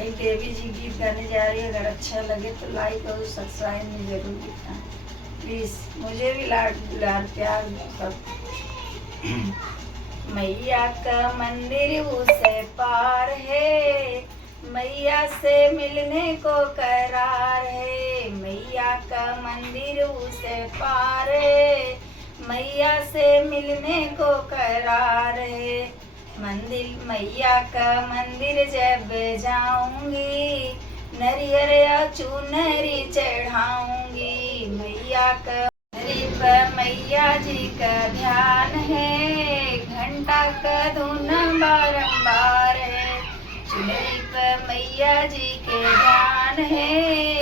एक देवी जी गीत गाने जा रही है। अगर अच्छा लगे तो लाइक और सब्सक्राइब में जरूर लिखना प्लीज। मुझे भी लाड दुलार प्यार सब। मैया का मंदिर उसे पार है, मैया से मिलने को करार है। मैया का मंदिर उसे पार है, मैया से मिलने को करार है। मंदिर मैया का मंदिर जब जाऊंगी, नरियर या चुनरी चढ़ाऊंगी। मैया का पर मैया जी का ध्यान है, घंटा का धुन बारंबार है। चुनरी पर मैया जी के ध्यान है,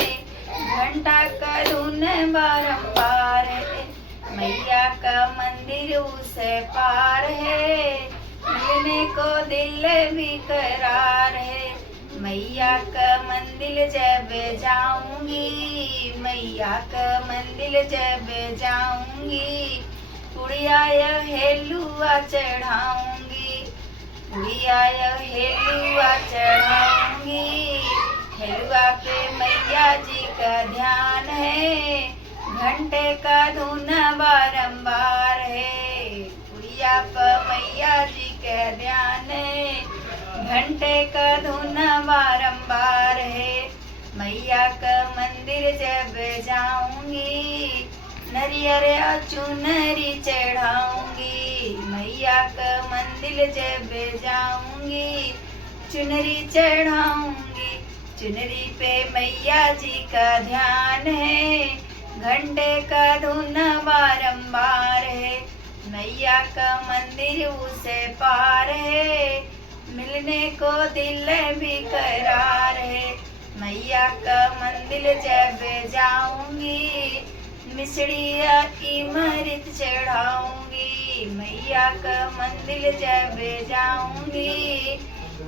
घंटा का धुन बारंबार है। मैया का मंदिर उसे पार है, मिलने को दिल भी करार है। मैया का मंदिर जब जाऊंगी, मैया का मंदिर जब जाऊंगी, कुड़िया हेलुआ चढ़ाऊंगी, कुड़िया हेलुआ चढ़ाऊंगी। हेलुआ पे मैया जी का ध्यान है, घंटे का धुन बारंबार है। कुड़िया पर मैया जी का ध्यान है, घंटे का धुन बारंबार है। मैया का मंदिर जब जाऊंगी, नरियर चुनरी चढ़ाऊंगी। मैया का मंदिर जब जाऊंगी, चुनरी चढ़ाऊंगी। चुनरी पे मैया जी का ध्यान है, घंटे का धुन बारंबार है। मैया का मंदिर उसे पार है, मिलने को दिल भी करार है। मैया का मंदिर जब जाऊंगी, मिसड़िया इमरत चढ़ाऊंगी। मैया का मंदिर जब जाऊंगी,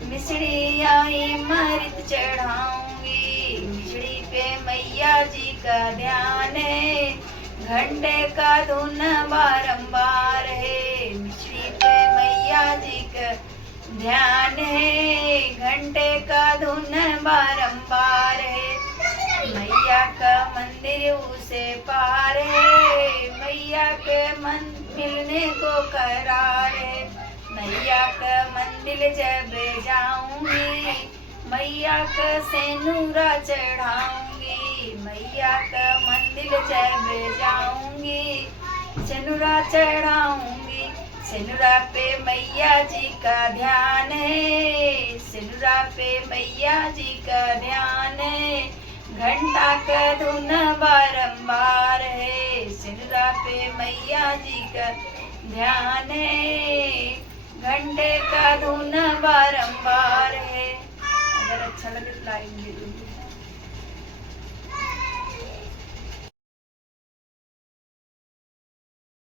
मिसड़िया इमरत चढ़ाऊंगी। मिसड़ी पे मैया जी का ध्यान है, घंटे का धुन बारंबार है। मिसड़ी पे मैया जी का ध्यान है, घंटे का धुन बारंबार है। मैया का मंदिर उसे पार है, मैया के मन मिलने को करार है। मैया का मंदिर जब जाऊंगी, मैया का सेनुरा चढ़ाऊंगी। मैया का मंदिर जब जाऊंगी, सेनुरा चढ़ाऊंगी। सेनुरा पे मैया जी का ध्यान है, सेनुरा पे मैया जी का ध्यान है, घंटा का धुन बारंबार है। सेनुरा पे मैया जी का ध्यान है, घंटे का धुन बारंबार है। अगर अच्छा लगे तो लाइक दे दो।